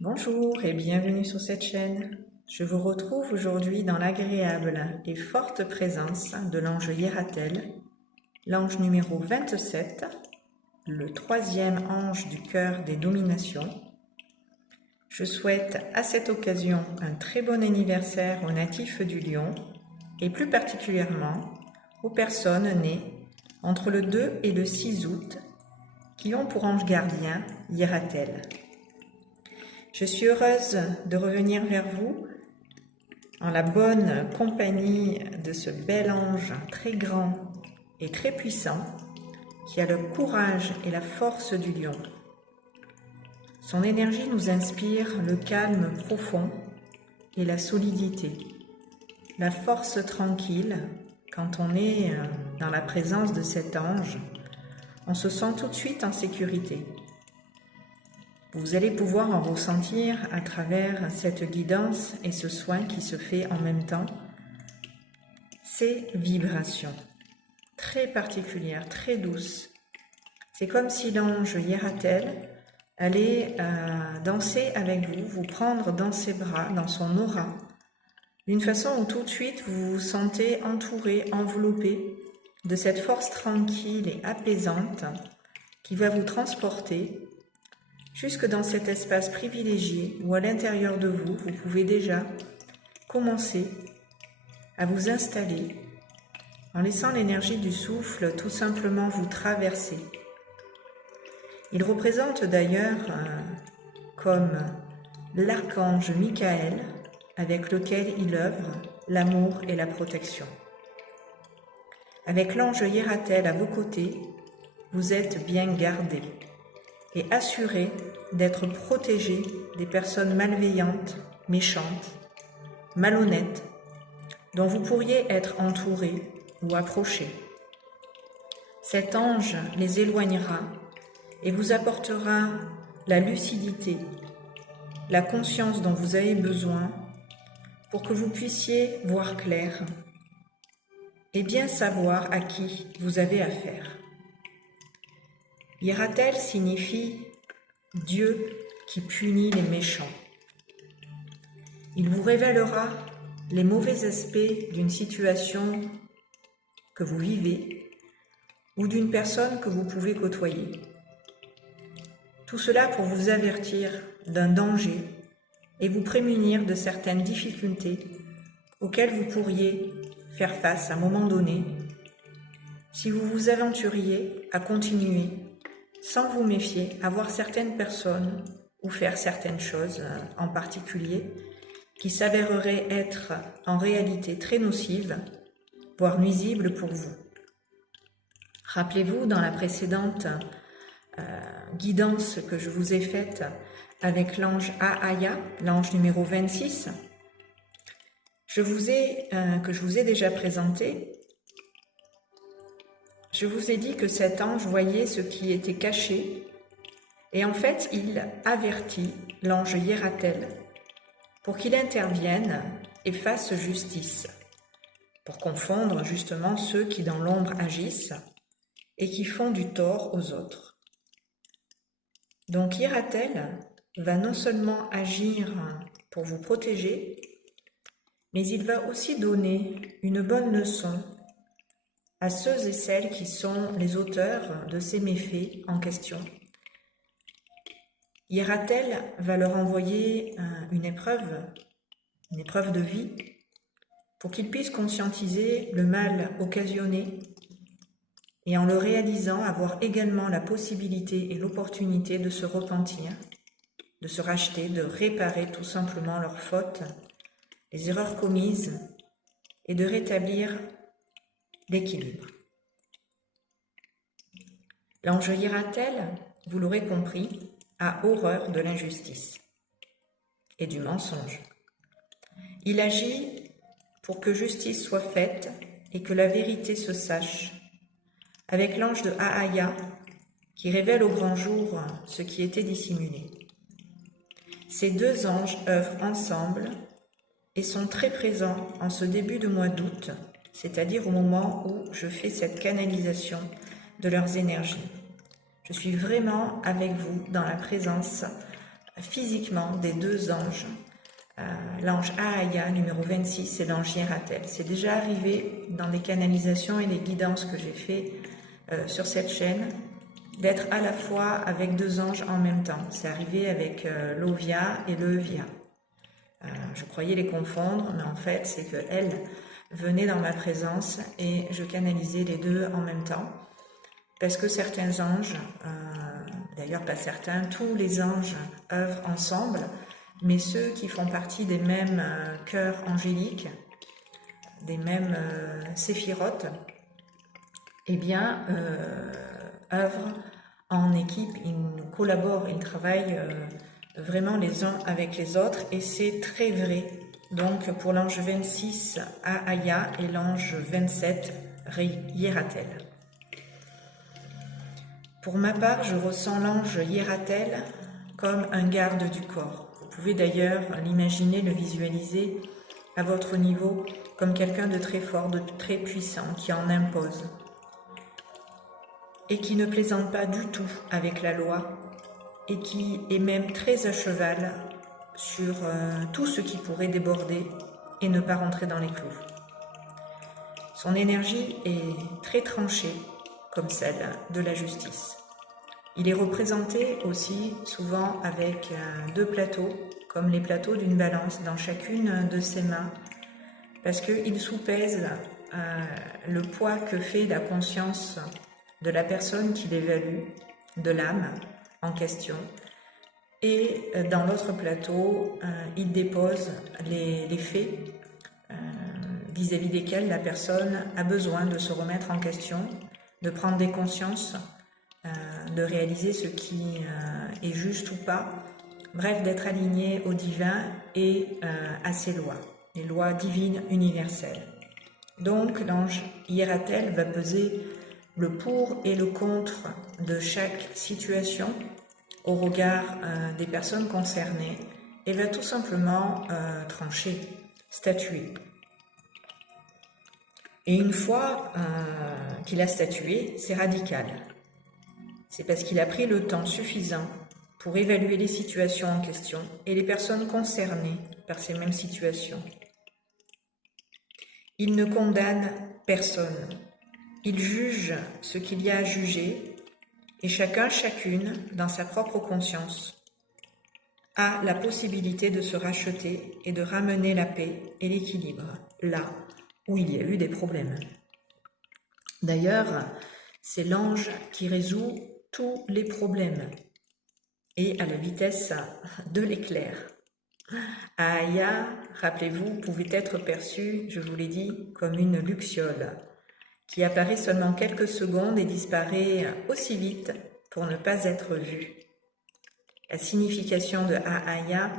Bonjour et bienvenue sur cette chaîne. Je vous retrouve aujourd'hui dans l'agréable et forte présence de l'ange Hiératel, l'ange numéro 27, le troisième ange du cœur des dominations. Je souhaite à cette occasion un très bon anniversaire aux natifs du Lion et plus particulièrement aux personnes nées entre le 2 et le 6 août qui ont pour ange gardien Hiératel. Je suis heureuse de revenir vers vous en la bonne compagnie de ce bel ange très grand et très puissant qui a le courage et la force du lion. Son énergie nous inspire le calme profond et la solidité, la force tranquille. Quand on est dans la présence de cet ange, on se sent tout de suite en sécurité. Vous allez pouvoir en ressentir à travers cette guidance et ce soin qui se fait en même temps, ces vibrations très particulières, très douces. C'est comme si l'ange Hiératel allait danser avec vous, vous prendre dans ses bras, dans son aura, d'une façon où tout de suite vous vous sentez entouré, enveloppé de cette force tranquille et apaisante qui va vous transporter jusque dans cet espace privilégié où à l'intérieur de vous, vous pouvez déjà commencer à vous installer en laissant l'énergie du souffle tout simplement vous traverser. Il représente d'ailleurs comme l'archange Michael avec lequel il œuvre l'amour et la protection. Avec l'ange Hiératel à vos côtés, vous êtes bien gardés et assuré d'être protégé des personnes malveillantes, méchantes, malhonnêtes, dont vous pourriez être entouré ou approché. Cet ange les éloignera et vous apportera la lucidité, la conscience dont vous avez besoin pour que vous puissiez voir clair et bien savoir à qui vous avez affaire. Hiératel signifie Dieu qui punit les méchants. Il vous révélera les mauvais aspects d'une situation que vous vivez ou d'une personne que vous pouvez côtoyer. Tout cela pour vous avertir d'un danger et vous prémunir de certaines difficultés auxquelles vous pourriez faire face à un moment donné si vous vous aventuriez à continuer sans vous méfier, à voir certaines personnes ou faire certaines choses en particulier qui s'avéreraient être en réalité très nocives, voire nuisibles pour vous. Rappelez-vous, dans la précédente guidance que je vous ai faite avec l'ange Ahaya, l'ange numéro 26, que je vous ai déjà présenté, je vous ai dit que cet ange voyait ce qui était caché et en fait il avertit l'ange Hiératel pour qu'il intervienne et fasse justice, pour confondre justement ceux qui dans l'ombre agissent et qui font du tort aux autres. Donc Hiératel va non seulement agir pour vous protéger, mais il va aussi donner une bonne leçon à ceux et celles qui sont les auteurs de ces méfaits en question. Hiératel va leur envoyer une épreuve de vie, pour qu'ils puissent conscientiser le mal occasionné et en le réalisant, avoir également la possibilité et l'opportunité de se repentir, de se racheter, de réparer tout simplement leurs fautes, les erreurs commises et de rétablir l'équilibre. L'ange Hiératel, vous l'aurez compris, a horreur de l'injustice et du mensonge. Il agit pour que justice soit faite et que la vérité se sache, avec l'ange de Ahaya qui révèle au grand jour ce qui était dissimulé. Ces deux anges œuvrent ensemble et sont très présents en ce début de mois d'août, c'est-à-dire au moment où je fais cette canalisation de leurs énergies. Je suis vraiment avec vous dans la présence physiquement des deux anges, l'ange Ahaya numéro 26 et l'ange Hiératel. C'est déjà arrivé dans des canalisations et des guidances que j'ai fait sur cette chaîne, d'être à la fois avec deux anges en même temps. C'est arrivé avec l'Ovia et le Evia. Je croyais les confondre, mais en fait, c'est qu'elles venaient dans ma présence et je canalisais les deux en même temps. Parce que certains anges, d'ailleurs pas certains, tous les anges œuvrent ensemble, mais ceux qui font partie des mêmes cœurs angéliques, des mêmes séphirotes, eh bien, œuvrent en équipe, ils collaborent, ils travaillent vraiment les uns avec les autres, et c'est très vrai. Donc pour l'ange 26, Ahaya, et l'ange 27, Hiératel. Pour ma part, je ressens l'ange Hiératel comme un garde du corps. Vous pouvez d'ailleurs l'imaginer, le visualiser à votre niveau comme quelqu'un de très fort, de très puissant, qui en impose et qui ne plaisante pas du tout avec la loi et qui est même très à cheval sur tout ce qui pourrait déborder et ne pas rentrer dans les clous. Son énergie est très tranchée, comme celle de la justice. Il est représenté aussi souvent avec deux plateaux, comme les plateaux d'une balance dans chacune de ses mains, parce qu'il soupèse le poids que fait la conscience de la personne qui l'évalue, de l'âme en question. Et dans l'autre plateau, il dépose les faits vis-à-vis desquels la personne a besoin de se remettre en question, de prendre des consciences, de réaliser ce qui est juste ou pas, bref, d'être aligné au divin et à ses lois, les lois divines universelles. Donc l'ange Hiératel va peser le pour et le contre de chaque situation au regard des personnes concernées et va tout simplement trancher, statuer. Et une fois qu'il a statué, c'est radical. C'est parce qu'il a pris le temps suffisant pour évaluer les situations en question et les personnes concernées par ces mêmes situations. Il ne condamne personne. Il juge ce qu'il y a à juger et chacun, chacune, dans sa propre conscience, a la possibilité de se racheter et de ramener la paix et l'équilibre là où il y a eu des problèmes. D'ailleurs, c'est l'ange qui résout tous les problèmes et à la vitesse de l'éclair. Ahaya, rappelez-vous, pouvait être perçu, je vous l'ai dit, comme une luxiole qui apparaît seulement quelques secondes et disparaît aussi vite pour ne pas être vue. La signification de Ahaya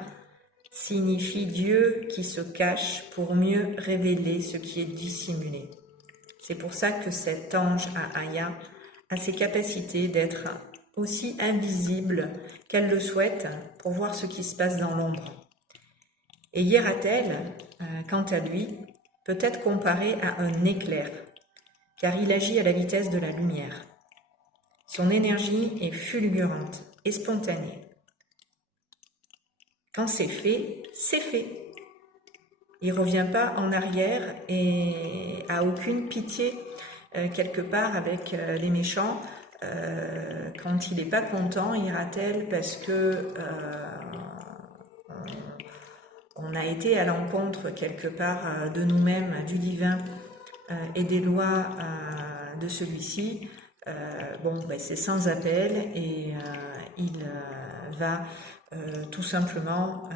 signifie Dieu qui se cache pour mieux révéler ce qui est dissimulé. C'est pour ça que cet ange Ahaya a ces capacités d'être aussi invisible qu'elle le souhaite pour voir ce qui se passe dans l'ombre. Et Hiératel, quant à lui, peut être comparé à un éclair, car il agit à la vitesse de la lumière. Son énergie est fulgurante et spontanée. Quand c'est fait, c'est fait. Il ne revient pas en arrière et a aucune pitié quelque part avec les méchants. Quand il n'est pas content, Hiératel, parce que on a été à l'encontre quelque part de nous-mêmes, du divin et des lois de celui-ci, c'est sans appel et il va tout simplement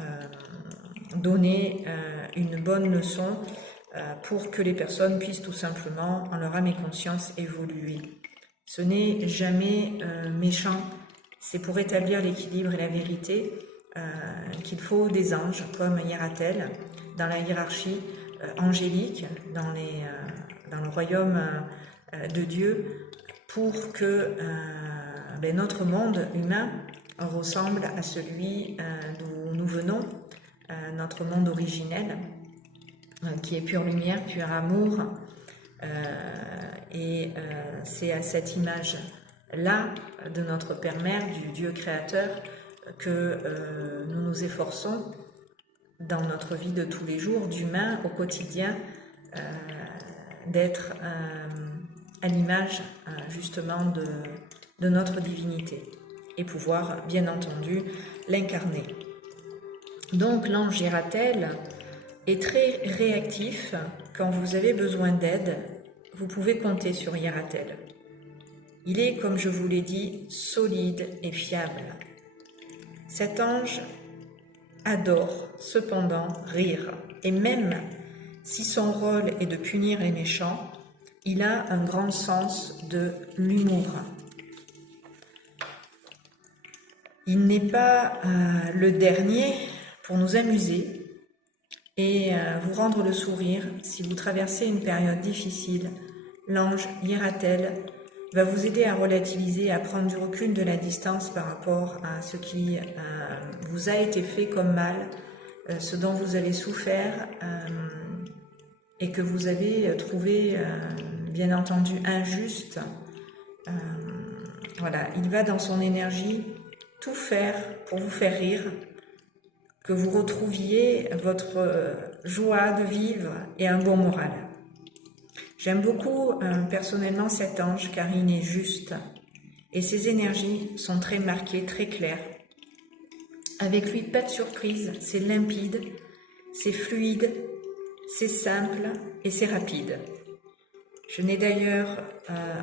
donner une bonne leçon pour que les personnes puissent tout simplement, en leur âme et conscience, évoluer. Ce n'est jamais méchant, c'est pour établir l'équilibre et la vérité qu'il faut des anges comme Hiératel dans la hiérarchie angélique, dans le royaume de Dieu, pour que notre monde humain ressemble à celui d'où nous venons, notre monde originel, qui est pure lumière, pur amour, et c'est à cette image-là de notre Père-Mère, du Dieu créateur, que nous nous efforçons dans notre vie de tous les jours, d'humain au quotidien, d'être à l'image justement de notre divinité et pouvoir bien entendu l'incarner. Donc l'ange Yeratel est très réactif. Quand vous avez besoin d'aide, vous pouvez compter sur Yeratel. Il est, comme je vous l'ai dit, solide et fiable. Cet ange adore cependant rire, et même si son rôle est de punir les méchants, il a un grand sens de l'humour. Il n'est pas le dernier pour nous amuser et vous rendre le sourire. Si vous traversez une période difficile, l'ange Yeratel va vous aider à relativiser, à prendre du recul, de la distance par rapport à ce qui vous a été fait comme mal, ce dont vous avez souffert et que vous avez trouvé bien entendu injuste. Voilà, il va dans son énergie tout faire pour vous faire rire, que vous retrouviez votre joie de vivre et un bon moral. J'aime beaucoup personnellement cet ange car il est juste et ses énergies sont très marquées, très claires. Avec lui, pas de surprise, c'est limpide, c'est fluide, c'est simple et c'est rapide. Je n'ai d'ailleurs,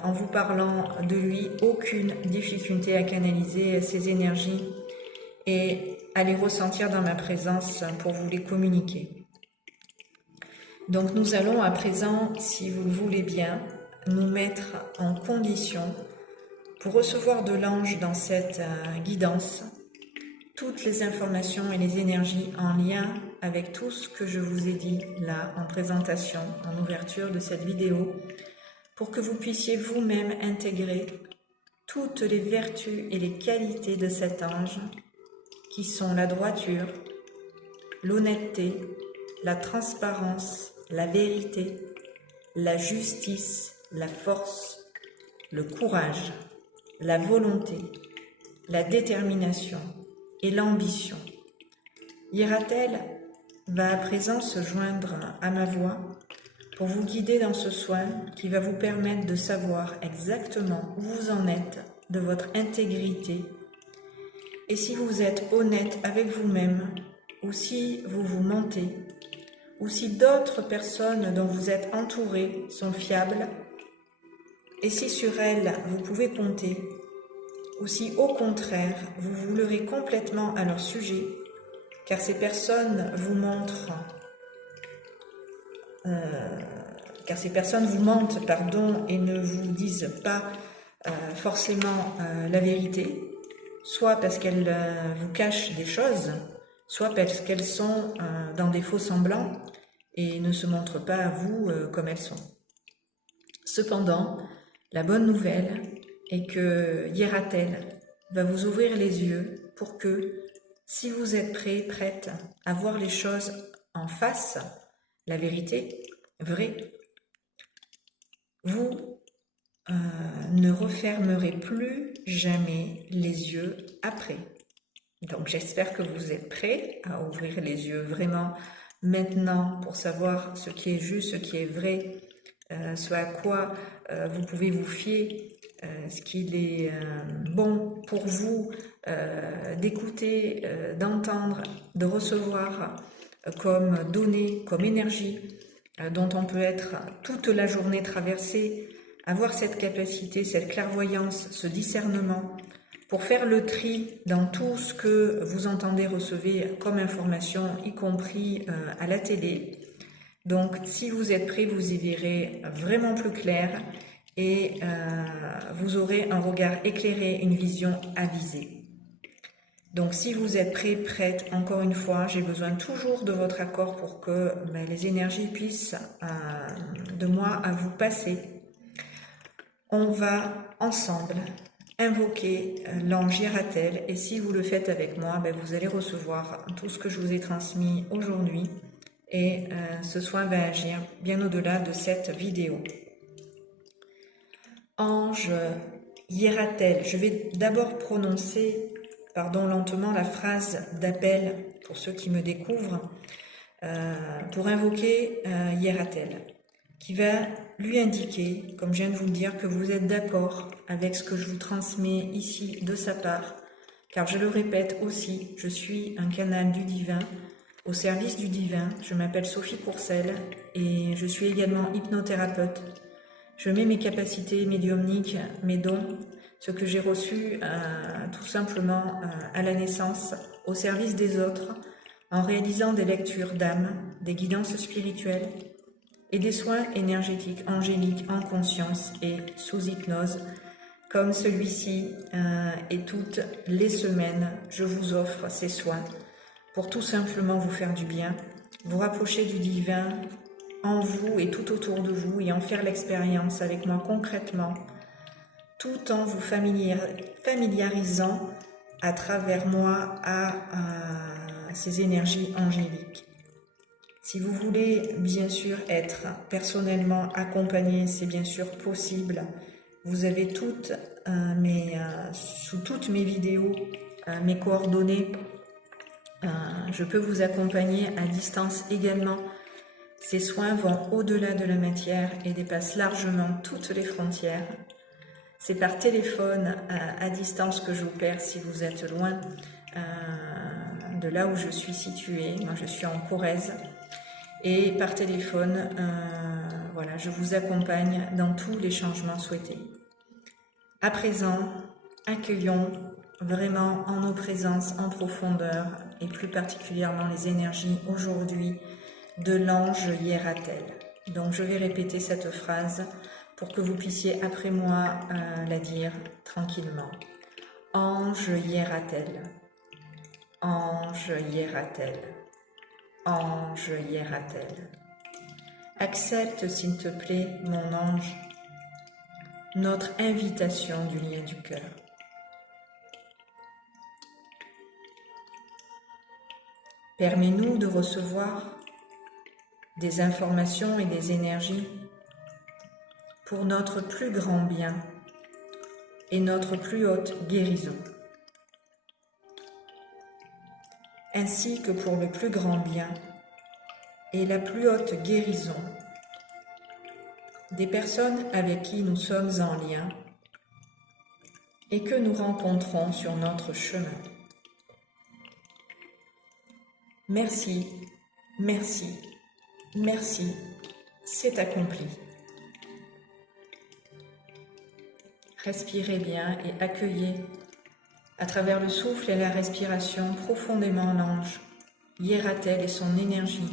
en vous parlant de lui, aucune difficulté à canaliser ces énergies et à les ressentir dans ma présence pour vous les communiquer. Donc nous allons à présent, si vous le voulez bien, nous mettre en condition pour recevoir de l'ange dans cette guidance toutes les informations et les énergies en lien avec tout ce que je vous ai dit là en présentation, en ouverture de cette vidéo, pour que vous puissiez vous-même intégrer toutes les vertus et les qualités de cet ange qui sont la droiture, l'honnêteté, la transparence, la vérité, la justice, la force, le courage, la volonté, la détermination et l'ambition. Yeratel va à présent se joindre à ma voix pour vous guider dans ce soin qui va vous permettre de savoir exactement où vous en êtes de votre intégrité et si vous êtes honnête avec vous-même ou si vous vous mentez ou si d'autres personnes dont vous êtes entourés sont fiables et si sur elles vous pouvez compter ou si au contraire vous vous leurrez complètement à leur sujet car ces personnes vous montrent mentent et ne vous disent pas forcément la vérité, soit parce qu'elles vous cachent des choses, soit parce qu'elles sont dans des faux semblants et ne se montrent pas à vous comme elles sont. Cependant, la bonne nouvelle est que Yeratel va vous ouvrir les yeux pour que, si vous êtes prêt, prête à voir les choses en face, la vérité, vraie, vous ne refermerez plus jamais les yeux après. Donc j'espère que vous êtes prêts à ouvrir les yeux vraiment maintenant pour savoir ce qui est juste, ce qui est vrai, ce à quoi vous pouvez vous fier, ce qu'il est bon pour vous d'écouter, d'entendre, de recevoir comme données, comme énergie dont on peut être toute la journée traversée, avoir cette capacité, cette clairvoyance, ce discernement pour faire le tri dans tout ce que vous entendez, recevez comme information, y compris à la télé. Donc si vous êtes prêts, vous y verrez vraiment plus clair et vous aurez un regard éclairé, une vision avisée. Donc si vous êtes prêts, prête, encore une fois, j'ai besoin toujours de votre accord pour que les énergies puissent de moi à vous passer. On va ensemble invoquer l'ange Yeratel et si vous le faites avec moi, vous allez recevoir tout ce que je vous ai transmis aujourd'hui et ce soin va agir bien au-delà de cette vidéo. Ange Yeratel, je vais d'abord prononcer pardon, lentement la phrase d'appel pour ceux qui me découvrent, pour invoquer Hieratel, qui va lui indiquer, comme je viens de vous le dire, que vous êtes d'accord avec ce que je vous transmets ici de sa part, car je le répète aussi, je suis un canal du divin, au service du divin. Je m'appelle Sophie Courcelles et je suis également hypnothérapeute. Je mets mes capacités médiumniques, mes dons, ce que j'ai reçu tout simplement à la naissance, au service des autres, en réalisant des lectures d'âme, des guidances spirituelles et des soins énergétiques angéliques en conscience et sous hypnose, comme celui-ci, et toutes les semaines, je vous offre ces soins pour tout simplement vous faire du bien, vous rapprocher du divin en vous et tout autour de vous et en faire l'expérience avec moi concrètement, tout en vous familiarisant à travers moi à ces énergies angéliques. Si vous voulez bien sûr être personnellement accompagné, c'est bien sûr possible. Vous avez sous toutes mes vidéos mes coordonnées. Je peux vous accompagner à distance également. Ces soins vont au-delà de la matière et dépassent largement toutes les frontières. C'est par téléphone à distance que j'opère si vous êtes loin de là où je suis située. Moi, je suis en Corrèze. Et par téléphone, voilà, je vous accompagne dans tous les changements souhaités. À présent, accueillons vraiment en nos présences en profondeur et plus particulièrement les énergies aujourd'hui de l'ange Hieratel. Donc je vais répéter cette phrase pour que vous puissiez après moi la dire tranquillement. Ange Hieratel, ange Hieratel, ange Hieratel. Accepte s'il te plaît, mon ange, notre invitation du lien du cœur. Permets-nous de recevoir des informations et des énergies pour notre plus grand bien et notre plus haute guérison, ainsi que pour le plus grand bien et la plus haute guérison des personnes avec qui nous sommes en lien et que nous rencontrons sur notre chemin. Merci, merci, merci, c'est accompli. Respirez bien et accueillez à travers le souffle et la respiration profondément l'ange Hieratel et son énergie.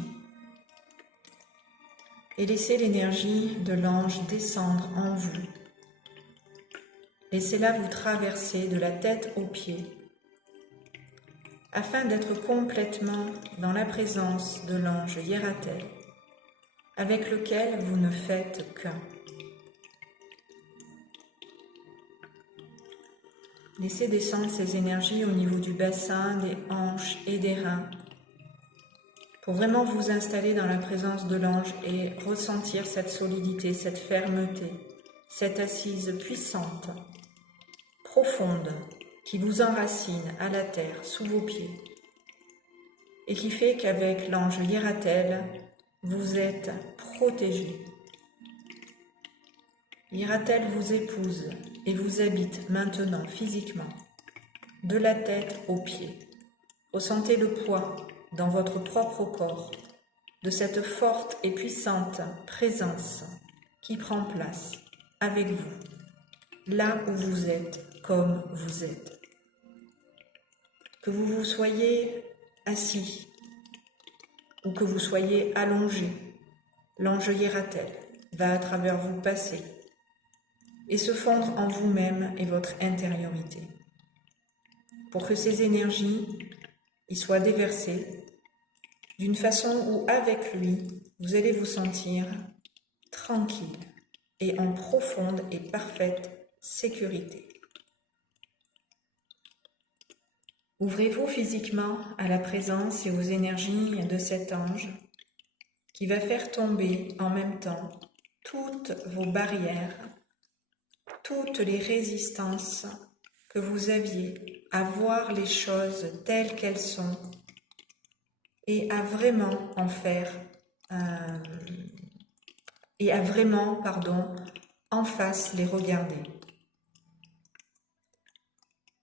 Et laissez l'énergie de l'ange descendre en vous. Laissez-la vous traverser de la tête aux pieds, afin d'être complètement dans la présence de l'ange Hieratel, avec lequel vous ne faites qu'un. Laissez descendre ces énergies au niveau du bassin, des hanches et des reins, pour vraiment vous installer dans la présence de l'ange et ressentir cette solidité, cette fermeté, cette assise puissante, profonde, qui vous enracine à la terre sous vos pieds et qui fait qu'avec l'ange Hieratel, vous êtes protégé. Hieratel vous épouse et vous habite maintenant physiquement, de la tête aux pieds. Ressentez le poids dans votre propre corps de cette forte et puissante présence qui prend place avec vous, là où vous êtes, comme vous êtes. Que vous soyez assis ou que vous soyez allongé, l'ange Hieratel va à travers vous passer et se fondre en vous-même et votre intériorité, pour que ces énergies y soient déversées d'une façon où, avec lui, vous allez vous sentir tranquille et en profonde et parfaite sécurité. Ouvrez-vous physiquement à la présence et aux énergies de cet ange qui va faire tomber en même temps toutes vos barrières, toutes les résistances que vous aviez à voir les choses telles qu'elles sont et à vraiment en faire, en face les regarder.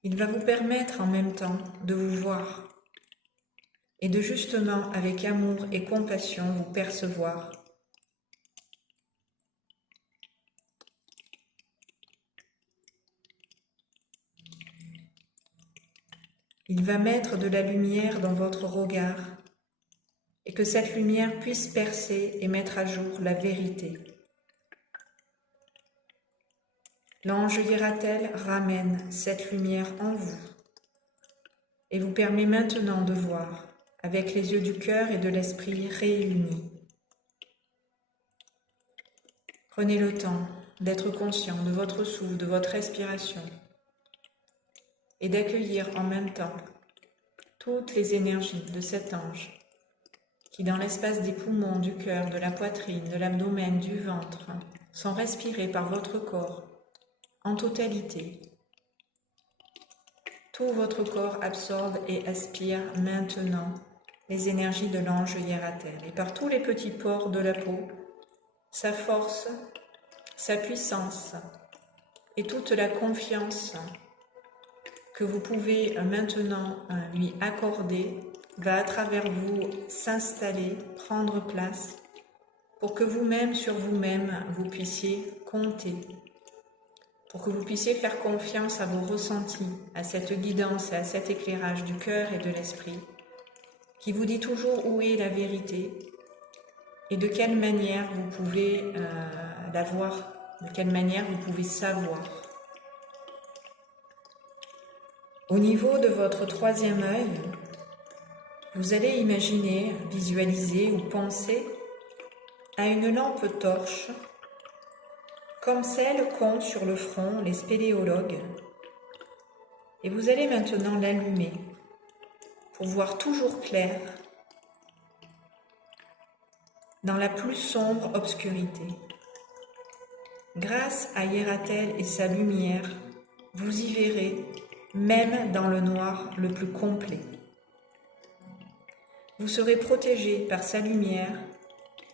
Il va vous permettre en même temps de vous voir et de justement, avec amour et compassion, vous percevoir. Il va mettre de la lumière dans votre regard et que cette lumière puisse percer et mettre à jour la vérité. L'ange Hiératel ramène cette lumière en vous et vous permet maintenant de voir avec les yeux du cœur et de l'esprit réunis. Prenez le temps d'être conscient de votre souffle, de votre respiration et d'accueillir en même temps toutes les énergies de cet ange qui, dans l'espace des poumons, du cœur, de la poitrine, de l'abdomen, du ventre, sont respirés par votre corps en totalité. Tout votre corps absorbe et aspire maintenant les énergies de l'ange Hiératel. Et par tous les petits pores de la peau, sa force, sa puissance et toute la confiance que vous pouvez maintenant lui accorder va à travers vous s'installer, prendre place pour que vous-même, sur vous-même, vous puissiez compter, pour que vous puissiez faire confiance à vos ressentis, à cette guidance et à cet éclairage du cœur et de l'esprit qui vous dit toujours où est la vérité et de quelle manière vous pouvez la voir, de quelle manière vous pouvez savoir. Au niveau de votre troisième œil, vous allez imaginer, visualiser ou penser à une lampe torche comme celle qu'ont sur le front les spéléologues. Et vous allez maintenant l'allumer pour voir toujours clair dans la plus sombre obscurité. Grâce à Hiératel et sa lumière, vous y verrez même dans le noir le plus complet. Vous serez protégé par sa lumière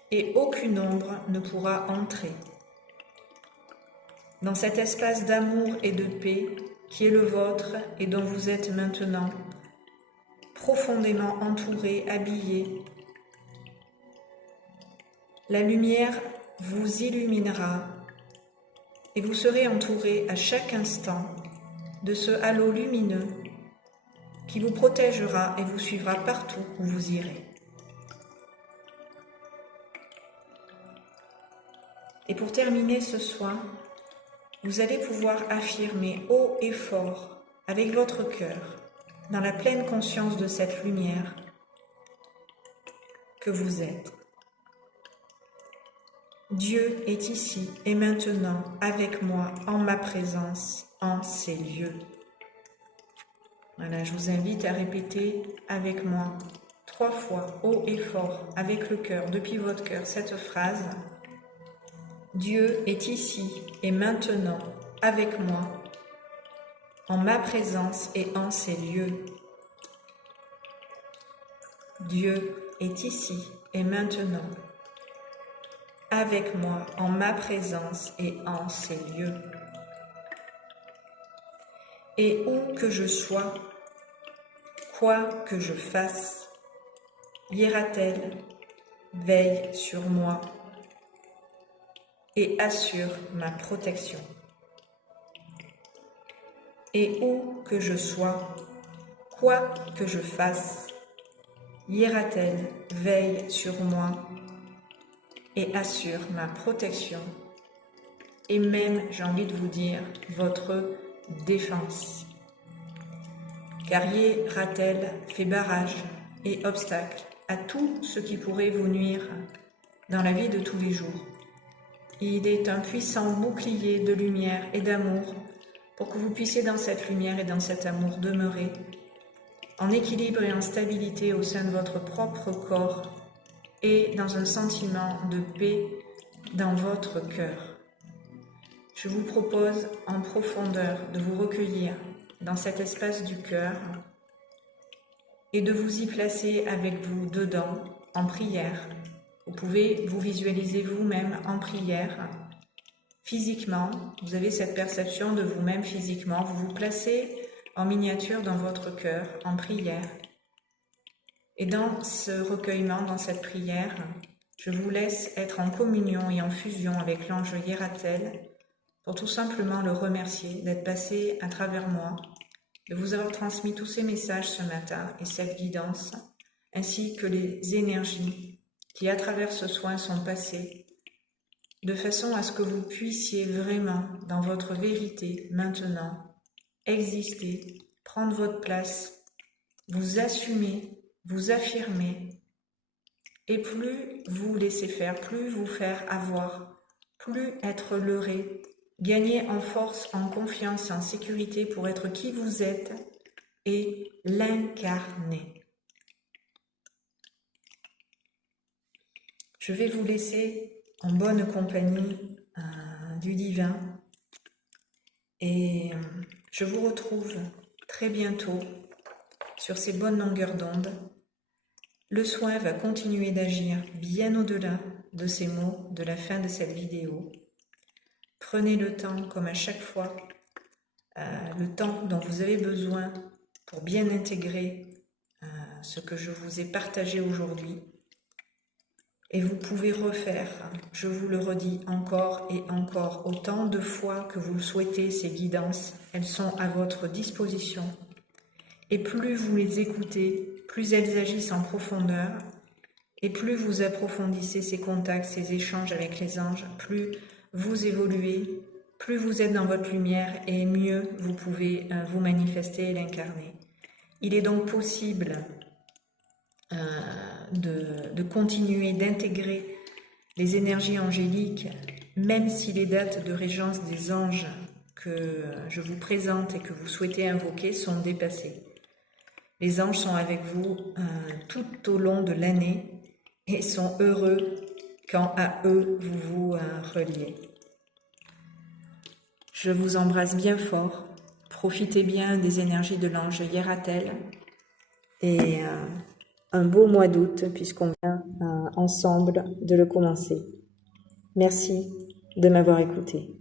et aucune ombre ne pourra entrer. Dans cet espace d'amour et de paix qui est le vôtre et dont vous êtes maintenant profondément entouré, habillé, la lumière vous illuminera et vous serez entouré à chaque instant de ce halo lumineux qui vous protégera et vous suivra partout où vous irez. Et pour terminer ce soin, vous allez pouvoir affirmer haut et fort avec votre cœur, dans la pleine conscience de cette lumière, que vous êtes. Dieu est ici et maintenant avec moi, en ma présence, en ces lieux. Voilà, je vous invite à répéter avec moi 3 fois, haut et fort, avec le cœur, depuis votre cœur, cette phrase. Dieu est ici et maintenant avec moi, en ma présence et en ces lieux. Dieu est ici et maintenant avec moi, en ma présence et en ces lieux. Et où que je sois, quoi que je fasse, Hiératel veille sur moi et assure ma protection. Et où que je sois, quoi que je fasse, Hiératel veille sur moi et assure ma protection. Et même, j'ai envie de vous dire, votre défense. Car Hiératel fait barrage et obstacle à tout ce qui pourrait vous nuire dans la vie de tous les jours. Il est un puissant bouclier de lumière et d'amour pour que vous puissiez dans cette lumière et dans cet amour demeurer en équilibre et en stabilité au sein de votre propre corps et dans un sentiment de paix dans votre cœur. Je vous propose en profondeur de vous recueillir dans cet espace du cœur et de vous y placer avec vous dedans en prière. Vous pouvez vous visualiser vous-même en prière. Physiquement, vous avez cette perception de vous-même physiquement. Vous vous placez en miniature dans votre cœur, en prière. Et dans ce recueillement, dans cette prière, je vous laisse être en communion et en fusion avec l'ange Hiératel pour tout simplement le remercier d'être passé à travers moi, de vous avoir transmis tous ces messages ce matin et cette guidance, ainsi que les énergies qui à travers ce soin sont passées, de façon à ce que vous puissiez vraiment, dans votre vérité, maintenant, exister, prendre votre place, vous assumer, vous affirmer, et plus vous laisser faire, plus vous faire avoir, plus être leurré, gagner en force, en confiance, en sécurité pour être qui vous êtes et l'incarner. Je vais vous laisser en bonne compagnie du divin et je vous retrouve très bientôt sur ces bonnes longueurs d'onde. Le soin va continuer d'agir bien au-delà de ces mots de la fin de cette vidéo. Prenez le temps, comme à chaque fois, le temps dont vous avez besoin pour bien intégrer ce que je vous ai partagé aujourd'hui. Et vous pouvez refaire, je vous le redis encore et encore, autant de fois que vous le souhaitez, ces guidances, elles sont à votre disposition. Et plus vous les écoutez, plus elles agissent en profondeur, et plus vous approfondissez ces contacts, ces échanges avec les anges, plus vous évoluez, plus vous êtes dans votre lumière, et mieux vous pouvez vous manifester et l'incarner. Il est donc possible de continuer d'intégrer les énergies angéliques, même si les dates de régence des anges que je vous présente et que vous souhaitez invoquer sont dépassées. Les anges sont avec vous tout au long de l'année et sont heureux quand à eux vous vous reliez. Je vous embrasse bien fort, profitez bien des énergies de l'ange Hiératel et un beau mois d'août puisqu'on vient ensemble de le commencer. Merci de m'avoir écouté.